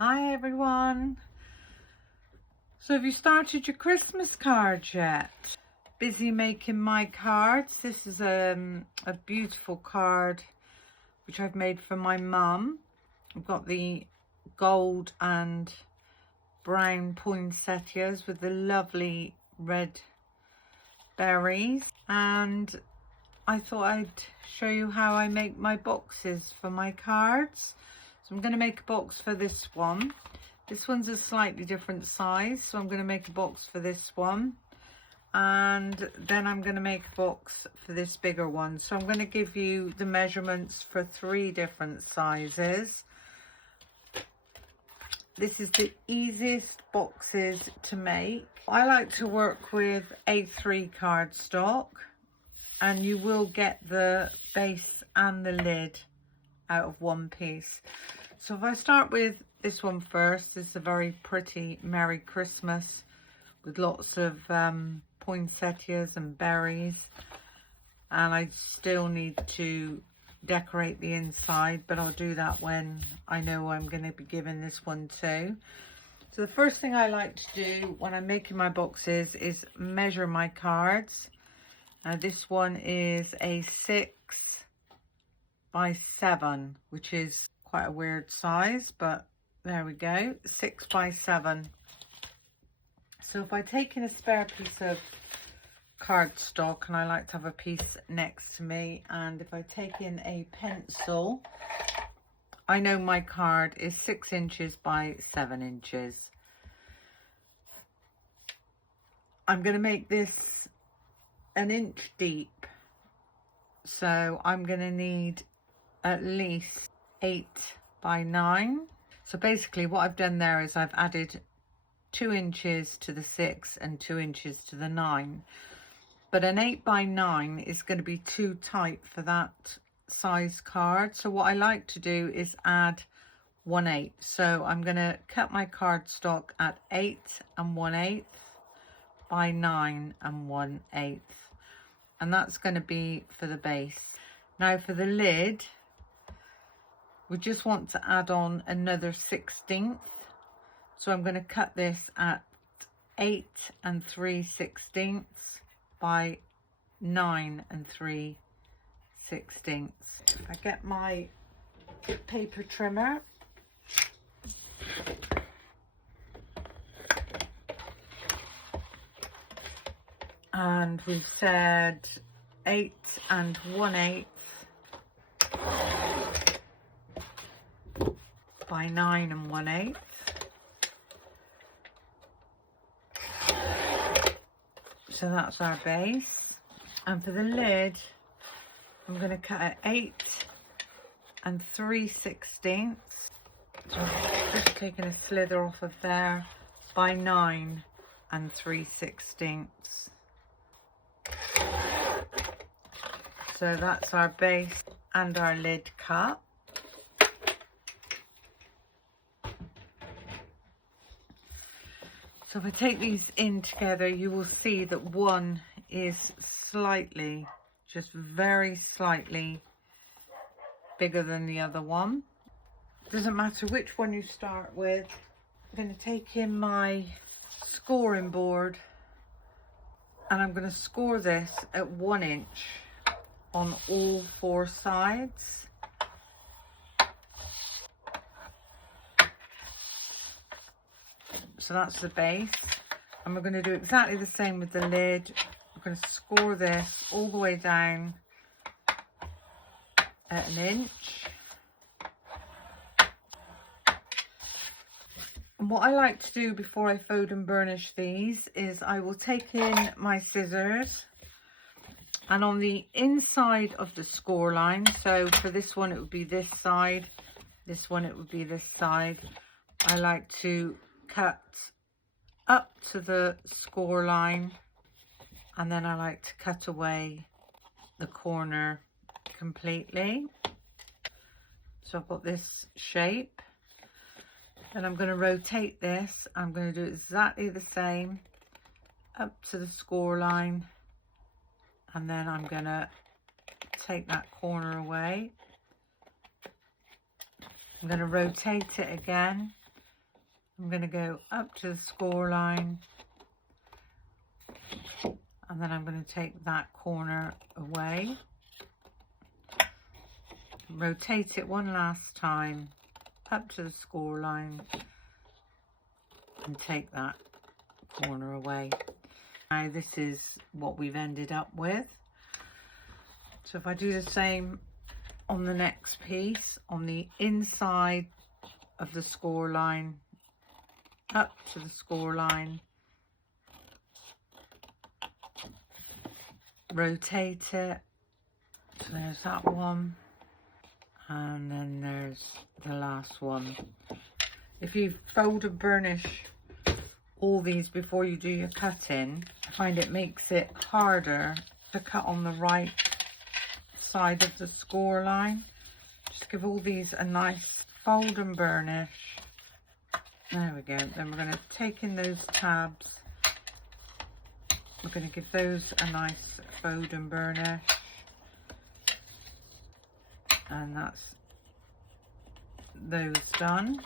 Hi everyone. So have you started your Christmas cards yet? Busy making my cards. This is a beautiful card which I've made for my mum. I've got the gold and brown poinsettias with the lovely red berries, and I thought I'd show you how I make my boxes for my cards. So I'm going to make a box for this one. This one's a slightly different size, so I'm going to make a box for this one, and then I'm going to make a box for this bigger one. So I'm going to give you the measurements for 3 different sizes. This is the easiest boxes to make. I like to work with A3 cardstock, and you will get the base and the lid out of one piece. So if I start with this one first, this is a very pretty Merry Christmas with lots of poinsettias and berries, and I still need to decorate the inside, but I'll do that when I know I'm going to be giving this one to. So the first thing I like to do when I'm making my boxes is measure my cards. Now this one is a 6 by 7, which is quite a weird size, but there we go, 6 by 7. So if I take in a spare piece of cardstock, and I like to have a piece next to me, and if I take in a pencil, I know my card is 6 inches by 7 inches. I'm going to make this 1 inch deep, so I'm going to need at least 8 by 9. So basically what I've done there is I've added 2 inches to the 6 and 2 inches to the 9, but an 8 by 9 is going to be too tight for that size card. So what I like to do is add 1/8. So I'm going to cut my cardstock at 8 1/8 by 9 1/8, and that's going to be for the base. Now for the lid, we just want to add on another 1/16. So I'm going to cut this at 8 3/16 by 9 3/16. I get my paper trimmer, and we've said 8 1/8 by 9 1/8. So that's our base. And for the lid, I'm going to cut at 8 3/16. So I'm just taking a slither off of there by 9 3/16. So that's our base and our lid cut. So if I take these in together, you will see that one is slightly, just very slightly bigger than the other one. Doesn't matter which one you start with. I'm going to take in my scoring board, and I'm going to score this at 1 inch on all 4 sides. So that's the base, and we're going to do exactly the same with the lid. We're going to score this all the way down at 1 inch. And what I like to do before I fold and burnish these is I will take in my scissors, and on the inside of the score line, so for this one it would be this side, this one it would be this side, I like to cut up to the score line, and then I like to cut away the corner completely. So I've got this shape, and I'm going to rotate this. I'm going to do exactly the same up to the score line, and then I'm going to take that corner away. I'm going to rotate it again, I'm going to go up to the score line, and then I'm going to take that corner away, rotate it one last time up to the score line and take that corner away. Now this is what we've ended up with. So if I do the same on the next piece, on the inside of the score line, up to the score line, rotate it. So there's that one, and then there's the last one. If you fold and burnish all these before you do your cutting, I find it makes it harder to cut on the right side of the score line. Just give all these a nice fold and burnish. There we go. Then we're going to take in those tabs. We're going to give those a nice fold and burnish. And that's those done.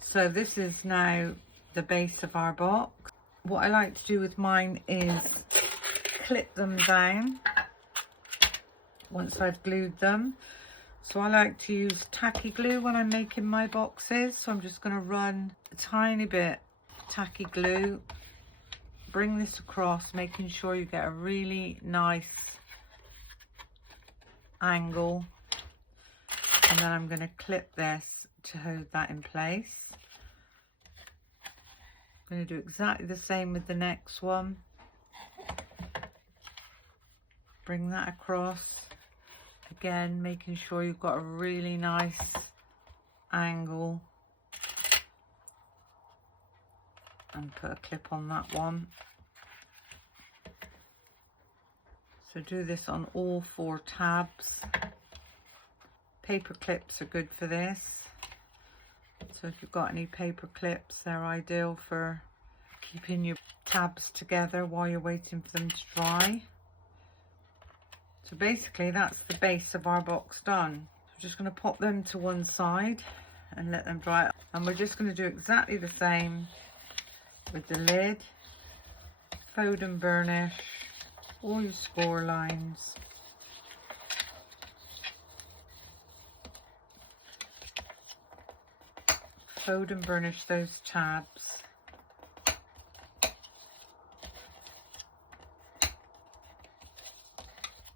So this is now the base of our box. What I like to do with mine is clip them down once I've glued them. So I like to use tacky glue when I'm making my boxes. So I'm just going to run a tiny bit of tacky glue, bring this across, making sure you get a really nice angle, and then I'm going to clip this to hold that in place. I'm going to do exactly the same with the next one. Bring that across. Again, making sure you've got a really nice angle, and put a clip on that one. So do this on all 4 tabs. Paper clips are good for this. So if you've got any paper clips, they're ideal for keeping your tabs together while you're waiting for them to dry. So basically that's the base of our box done. I'm just going to pop them to one side and let them dry up. And we're just going to do exactly the same with the lid. Fold and burnish all your score lines. Fold and burnish those tabs.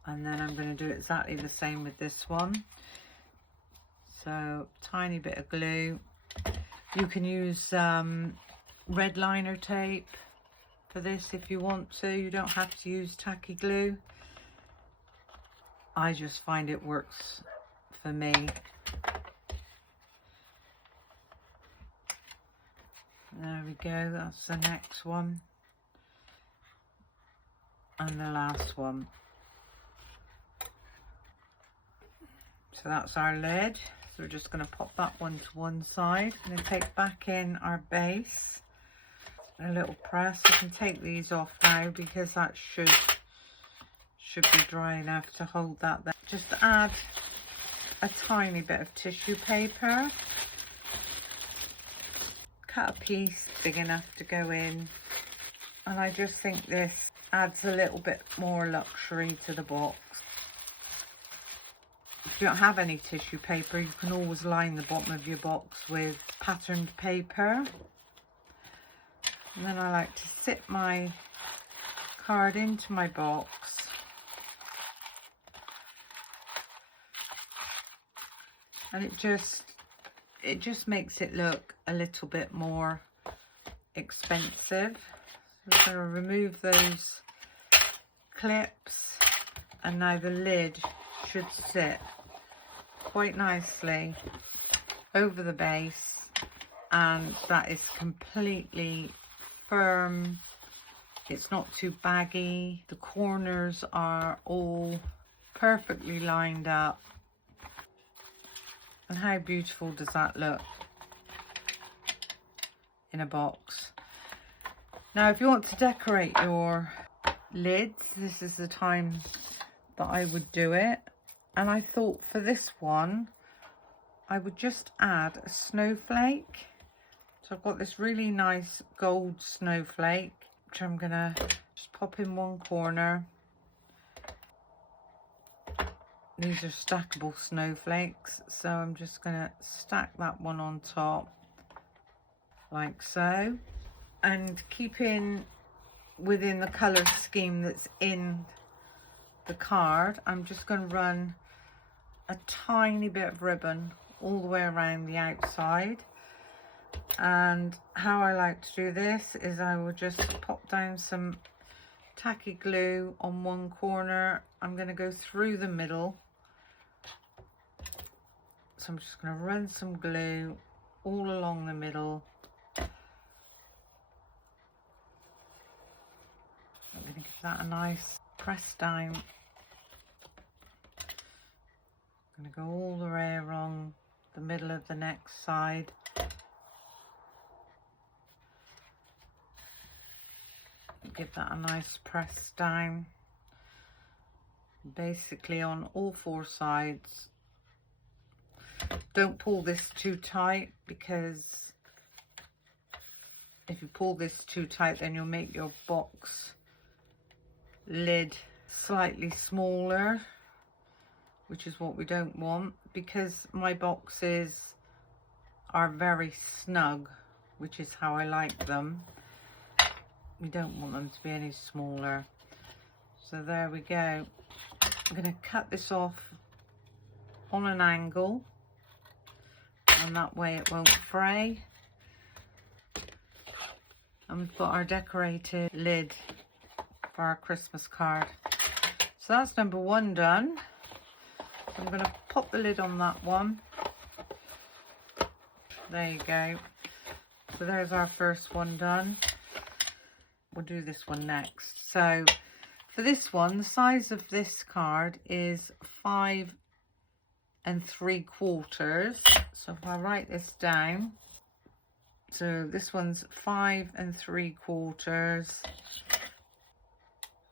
And then I'm going to do exactly the same with this one. So tiny bit of glue. You can use red liner tape for this if you want to. You don't have to use tacky glue. I just find it works for me. There we go, that's the next one. And the last one. So that's our lid. So we're just going to pop that one to one side. I'm going to take back in our base. A little press. You can take these off now because that should be dry enough to hold that there. Just add a tiny bit of tissue paper. Cut a piece big enough to go in. And I just think this adds a little bit more luxury to the box. If you don't have any tissue paper, you can always line the bottom of your box with patterned paper. And then I like to sit my card into my box. And it just makes it look a little bit more expensive. So we're going to remove those clips, and now the lid should sit quite nicely over the base, and that is completely firm. It's not too baggy. The corners are all perfectly lined up. And how beautiful does that look in a box? Now if you want to decorate your lids, this is the time that I would do it. And I thought for this one I would just add a snowflake So I've got this really nice gold snowflake, which I'm gonna just pop in one corner. These are stackable snowflakes, so I'm just gonna stack that one on top like so, and keeping within the color scheme that's in the card, I'm just going to run a tiny bit of ribbon all the way around the outside. And how I like to do this is I will just pop down some tacky glue on one corner. I'm going to go through the middle, so I'm just going to run some glue all along the middle. I'm going to give that a nice press down. I'm going to go all the way along the middle of the next side. Give that a nice press down. Basically on all four sides. Don't pull this too tight, because if you pull this too tight, then you'll make your box lid slightly smaller, which is what we don't want, because my boxes are very snug, which is how I like them. We don't want them to be any smaller. So there we go. I'm going to cut this off on an angle, and that way it won't fray. And we've got our decorated lid for our Christmas card. So that's number one done. So I'm going to pop the lid on that one. There you go. So there's our first one done. We'll do this one next. So for this one, the size of this card is 5 3/4. So if I write this down, so this one's 5 3/4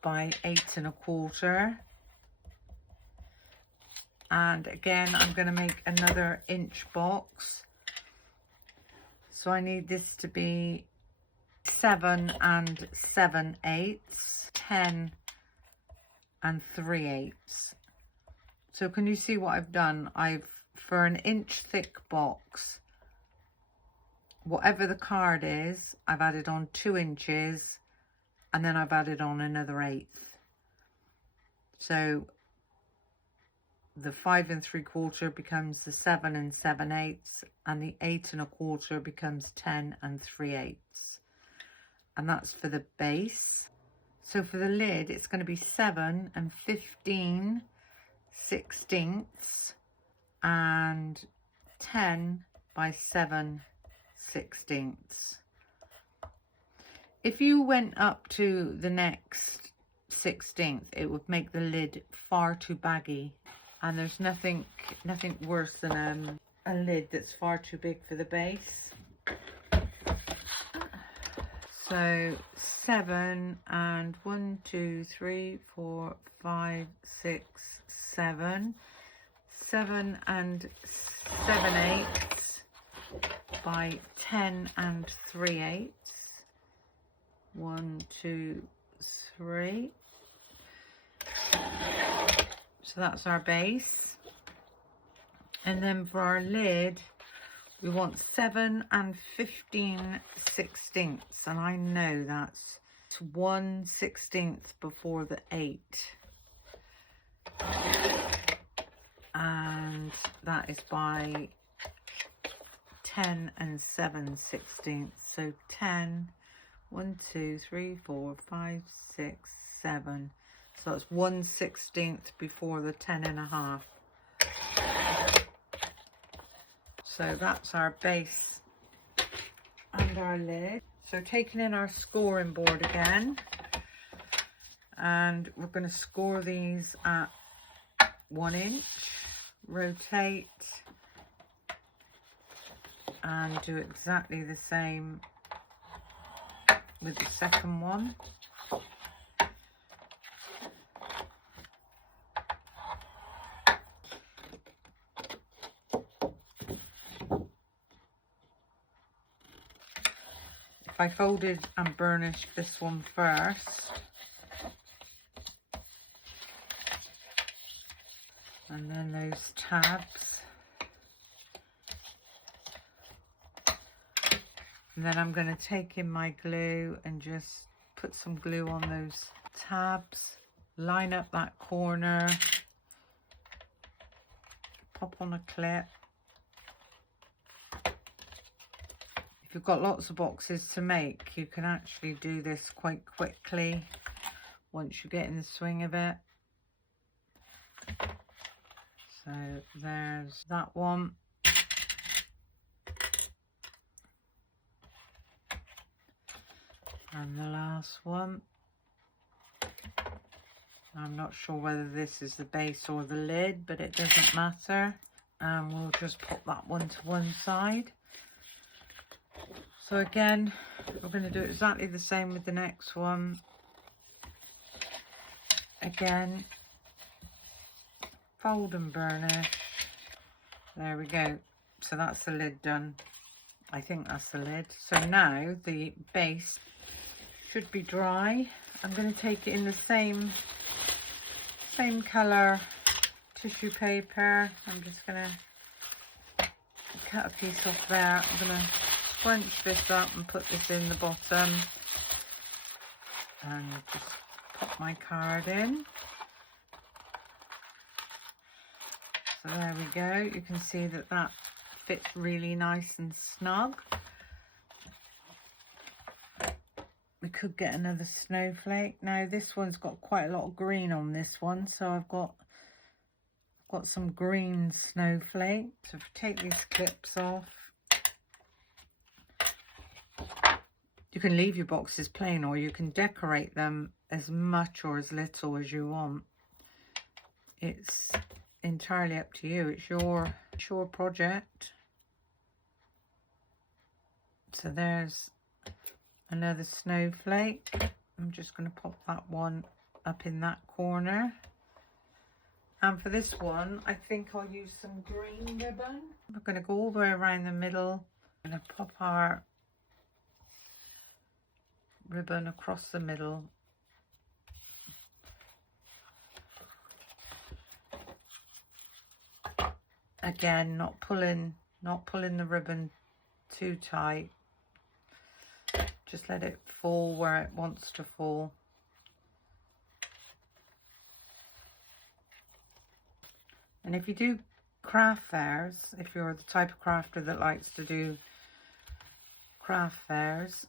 by 8 1/4. And again, I'm going to make another inch box. So I need this to be 7 7/8, 10 3/8. So can you see what I've done? For an inch thick box, whatever the card is, I've added on 2 inches, and then I've added on another 1/8. So the 5 3/4 becomes the 7 7/8, and the 8 1/4 becomes 10 3/8. And that's for the base. So for the lid, it's going to be 7 15/16 and 10 by 7/16. If you went up to the next 16th, it would make the lid far too baggy, and there's nothing worse than a lid that's far too big for the base. So 7 and 1 2 3 4 5 6 7 7 7/8 by 10 3/8. 1 2 3. So that's our base. And then for our lid, we want 7 15/16, and I know that's 1/16 before the 8. And that is by 10 7/16. So 10, 1 2 3 4 5 6 7. So that's 1/16 before the 10 1/2. So that's our base and our lid. So taking in our scoring board again, and we're going to score these at 1 inch, rotate, and do exactly the same with the second one. I folded and burnished this one first. And then those tabs. And then I'm going to take in my glue and just put some glue on those tabs. Line up that corner. Pop on a clip. If you've got lots of boxes to make, you can actually do this quite quickly once you get in the swing of it. So there's that one. And the last one. I'm not sure whether this is the base or the lid, but it doesn't matter. And we'll just pop that one to one side. So again, we're going to do exactly the same with the next one. Again, fold and burnish. There we go. So that's the lid done. I think that's the lid. So now the base should be dry. I'm going to take it in the same colour tissue paper. I'm just going to cut a piece off there. I'm going to scrunch this up and put this in the bottom and just pop my card in. So there we go. You can see that that fits really nice and snug. We could get another snowflake. Now this one's got quite a lot of green on this one, so I've got some green snowflake. So if I take these clips off, you can leave your boxes plain or you can decorate them as much or as little as you want. It's entirely up to you. It's your project. So there's another snowflake. I'm just going to pop that one up in that corner. And for this one, I think I'll use some green ribbon. We're going to go all the way around the middle. I'm going to pop our ribbon across the middle. Again, not pulling the ribbon too tight. Just let it fall where it wants to fall. And if you do craft fairs, if you're the type of crafter that likes to do craft fairs,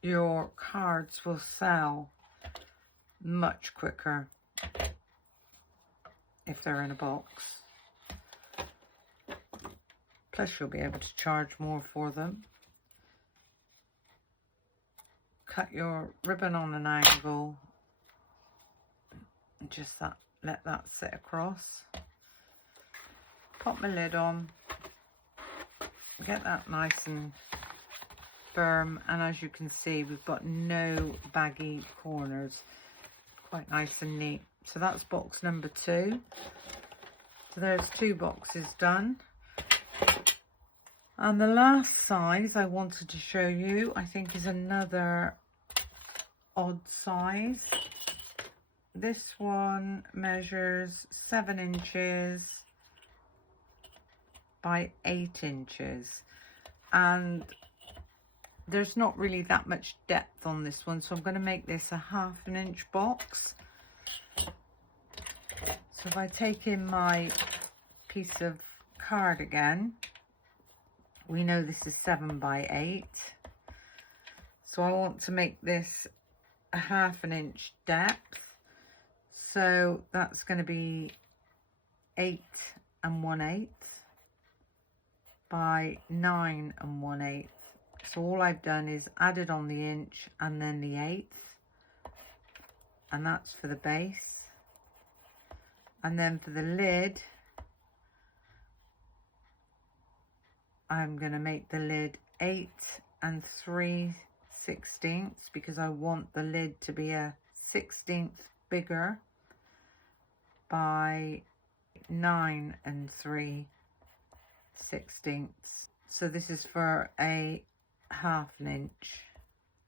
your cards will sell much quicker if they're in a box. Plus you'll be able to charge more for them. Cut your ribbon on an angle and just let that sit across. Pop my lid on, get that nice and firm, and as you can see we've got no baggy corners. Quite nice and neat. So that's box number 2. So there's 2 boxes done. And the last size I wanted to show you, I think, is another odd size. This one measures 7 inches by 8 inches. And there's not really that much depth on this one, so I'm going to make this a 1/2 inch box. So if I take in my piece of card again, we know this is 7 by 8, so I want to make this a 1/2 inch depth, so that's going to be 8 1/8 by 9 1/8. So all I've done is added on the inch and then the 1/8, and that's for the base. And then for the lid, I'm going to make the lid 8 3/16 because I want the lid to be a 1/16 bigger by 9 3/16. So this is for a 1/2 inch.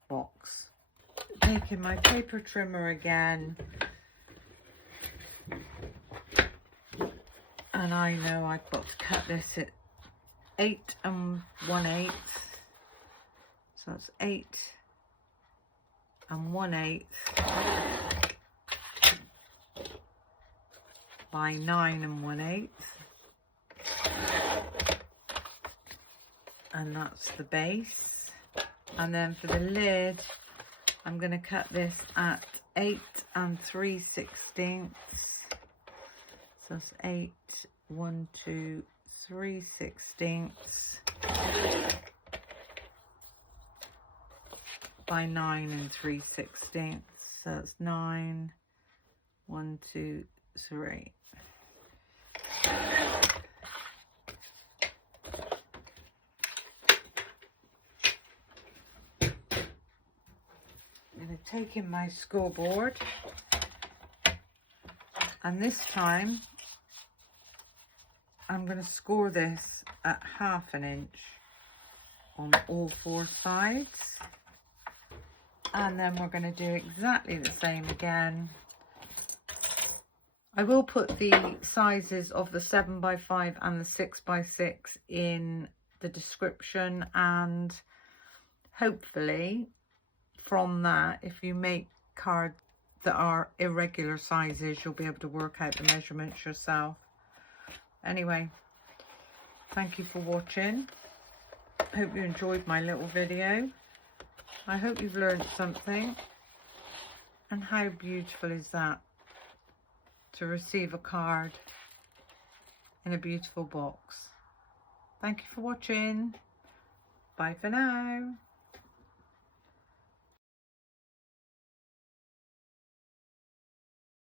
box. Taking my paper trimmer again, and I know I've got to cut this at 8 1/8, so that's 8 1/8 by 9 1/8, and that's the base. And then for the lid, I'm going to cut this at 8 3/16. So that's 8 1 2 3/16 by 9 3/16. So that's 9 1 2 3. I'm going to take in my scoreboard, and this time I'm going to score this at 1/2 inch on all 4 sides, and then we're going to do exactly the same again. I will put the sizes of the 7x5 and the 6x6 in the description, and hopefully from that, if you make cards that are irregular sizes, you'll be able to work out the measurements yourself. Anyway, thank you for watching. Hope you enjoyed my little video. I hope you've learned something. And how beautiful is that, to receive a card in a beautiful box. Thank you for watching. Bye for now.